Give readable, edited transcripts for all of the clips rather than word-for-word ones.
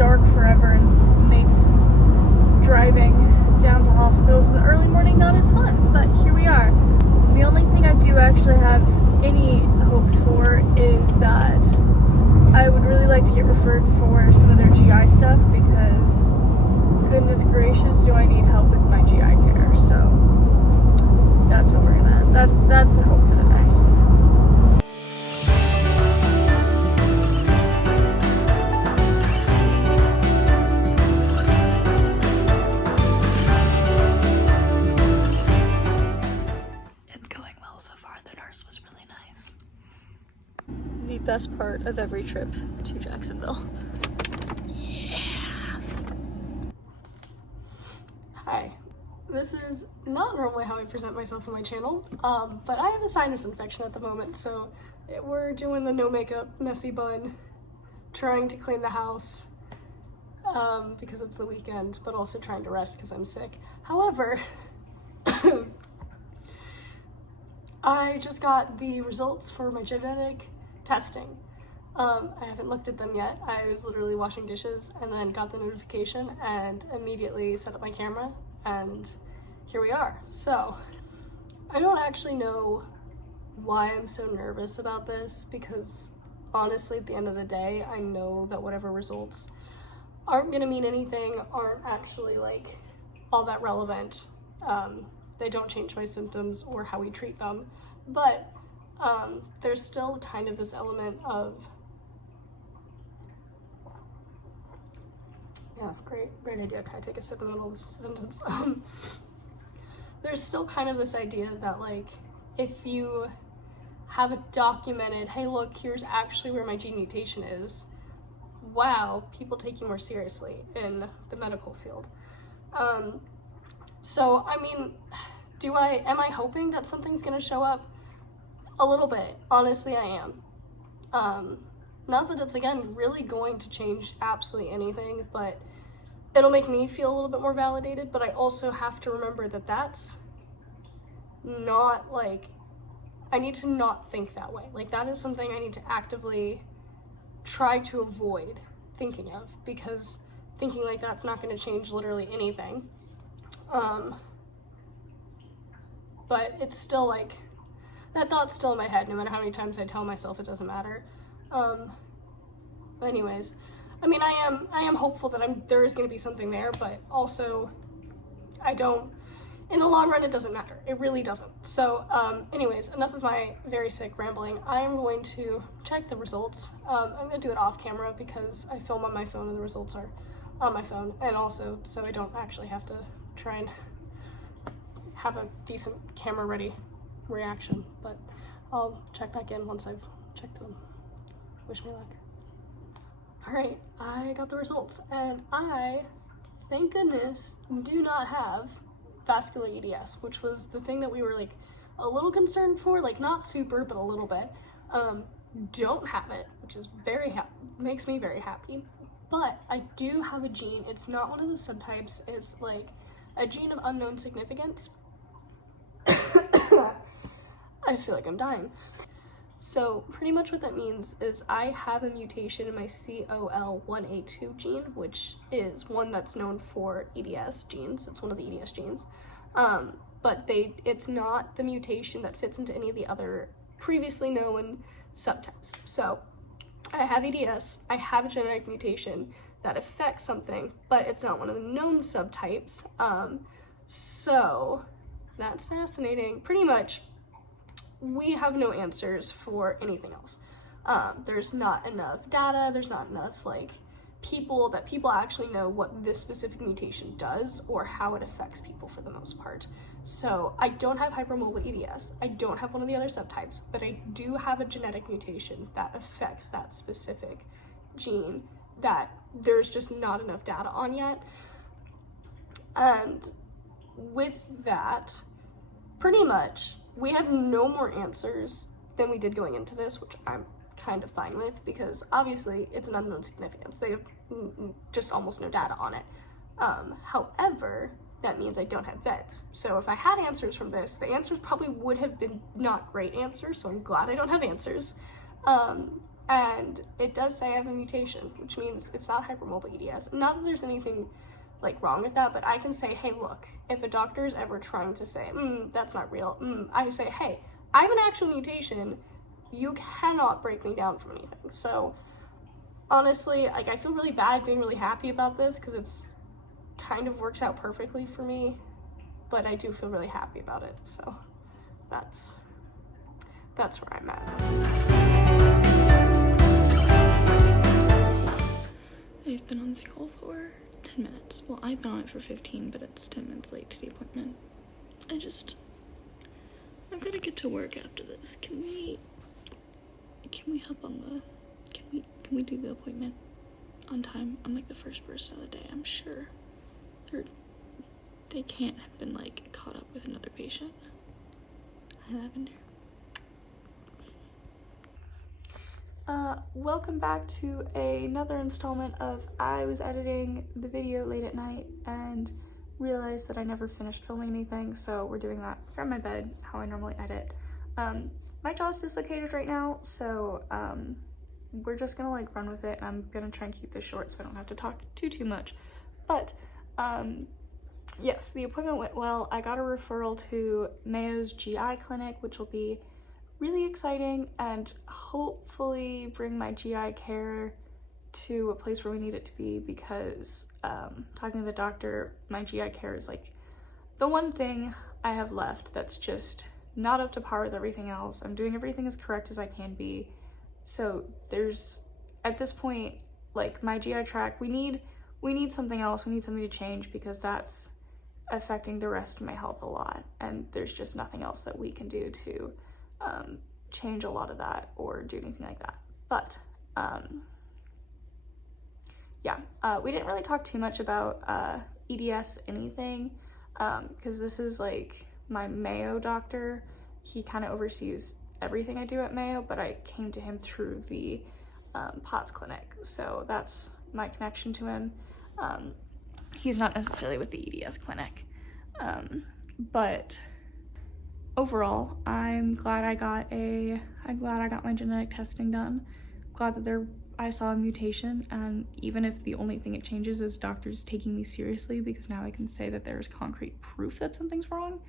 dark forever and makes driving down to hospitals in the early morning not as fun, but here we are. The only thing I do actually have any hopes for is that I would really like to get referred for some of their GI stuff, because goodness gracious, do I need help with my GI care. So that's what we're gonna, that's the hope for the day. The best part of every trip to Jacksonville. Yeah. Hi. This is not normally how I present myself on my channel, but I have a sinus infection at the moment, so we're doing the no makeup, messy bun, trying to clean the house because it's the weekend, but also trying to rest because I'm sick. However, I just got the results for my genetic testing. I haven't looked at them yet. I was literally washing dishes and then got the notification and immediately set up my camera, and here we are. So I don't actually know why I'm so nervous about this, because honestly at the end of the day I know that whatever results aren't gonna mean anything, aren't actually like all that relevant. They don't change my symptoms or how we treat them, but there's still kind of this element of, yeah, great idea, Kai, take a sip in the middle of the sentence. There's still kind of this idea that, like, if you have it documented, hey look, here's actually where my gene mutation is, wow, people take you more seriously in the medical field. So I mean, am I hoping that something's gonna show up? A little bit, honestly I am. Not that it's, again, really going to change absolutely anything, but it'll make me feel a little bit more validated. But I also have to remember that that's not, like, I need to not think that way. Like, that is something I need to actively try to avoid thinking of, because thinking like that's not going to change literally anything. But it's still, like, that thought's still in my head no matter how many times I tell myself it doesn't matter. Anyways, I mean, I am hopeful that there is going to be something there, but also in the long run it doesn't matter. It really doesn't. So anyways, enough of my very sick rambling. I am going to check the results. I'm going to do it off camera because I film on my phone and the results are on my phone, and also so I don't actually have to try and have a decent camera ready reaction, but I'll check back in once I've checked them. Wish me luck. Alright, I got the results, and I, thank goodness, do not have vascular EDS, which was the thing that we were like a little concerned for, like not super, but a little bit. Don't have it, which is makes me very happy, but I do have a gene. It's not one of the subtypes, it's like a gene of unknown significance. I feel like I'm dying. So pretty much what that means is I have a mutation in my COL1A2 gene, which is one that's known for EDS genes. It's one of the EDS genes. But it's not the mutation that fits into any of the other previously known subtypes. So I have EDS, I have a genetic mutation that affects something, but it's not one of the known subtypes. So that's fascinating. Pretty much, we have no answers for anything else. There's not enough data, there's not enough like people actually know what this specific mutation does or how it affects people for the most part. So I don't have hypermobile EDS, I don't have one of the other subtypes, but I do have a genetic mutation that affects that specific gene that there's just not enough data on yet. And with that, pretty much, we have no more answers than we did going into this, which I'm kind of fine with, because obviously it's an unknown significance. They have just almost no data on it. However, that means I don't have vets. So if I had answers from this, the answers probably would have been not great answers, so I'm glad I don't have answers. and it does say I have a mutation, which means it's not hypermobile EDS. Not that there's anything like wrong with that, but I can say, hey, look, if a doctor is ever trying to say, that's not real, I say, hey, I have an actual mutation, you cannot break me down from anything. So honestly, like, I feel really bad being really happy about this because it's kind of works out perfectly for me, but I do feel really happy about it. So that's where I'm at. I've been on this call for 10 minutes. Well, I've been on it for 15, but it's 10 minutes late to the appointment. I'm gonna get to work after this. Can we hop on the, can we do the appointment on time? I'm like the first person of the day, I'm sure. They can't have been like caught up with another patient. Hi, Lavender. Welcome back to another installment of I was editing the video late at night and realized that I never finished filming anything, so we're doing that from my bed, how I normally edit. My jaw's dislocated right now, so we're just gonna like run with it. I'm gonna try and keep this short so I don't have to talk too much. But yes, the appointment went well. I got a referral to Mayo's GI clinic, which will be really exciting and hopefully bring my GI care to a place where we need it to be, because talking to the doctor, my GI care is like the one thing I have left that's just not up to par with everything else. I'm doing everything as correct as I can be. So there's, at this point, like my GI tract, we need something else. We need something to change because that's affecting the rest of my health a lot. And there's just nothing else that we can do to change a lot of that or do anything like that. But yeah, we didn't really talk too much about EDS anything, because this is like my Mayo doctor. He kind of oversees everything I do at Mayo, but I came to him through the POTS clinic, so that's my connection to him. He's not necessarily with the EDS clinic, but overall, I'm glad I got my genetic testing done. Glad that I saw a mutation, and even if the only thing it changes is doctors taking me seriously, because now I can say that there's concrete proof that something's wrong,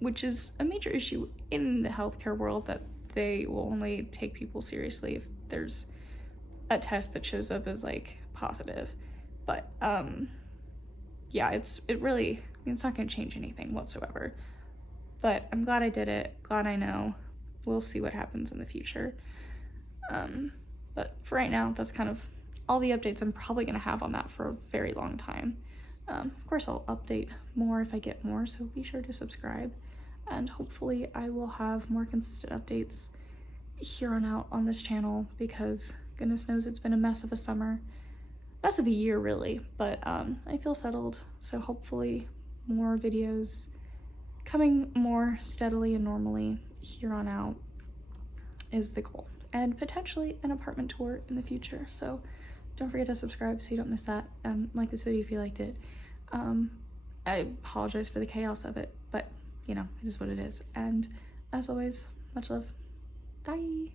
which is a major issue in the healthcare world, that they will only take people seriously if there's a test that shows up as like positive. But yeah, it's not gonna change anything whatsoever. But I'm glad I did it, glad I know. We'll see what happens in the future. But for right now, that's kind of all the updates I'm probably gonna have on that for a very long time. Of course, I'll update more if I get more, so be sure to subscribe. And hopefully I will have more consistent updates here on out on this channel, because goodness knows it's been a mess of a summer. Mess of a year, really, but I feel settled, so hopefully more videos coming more steadily and normally here on out is the goal, and potentially an apartment tour in the future. So don't forget to subscribe so you don't miss that. Like this video if you liked it. I apologize for the chaos of it, but you know, it is what it is. And as always, much love. Bye.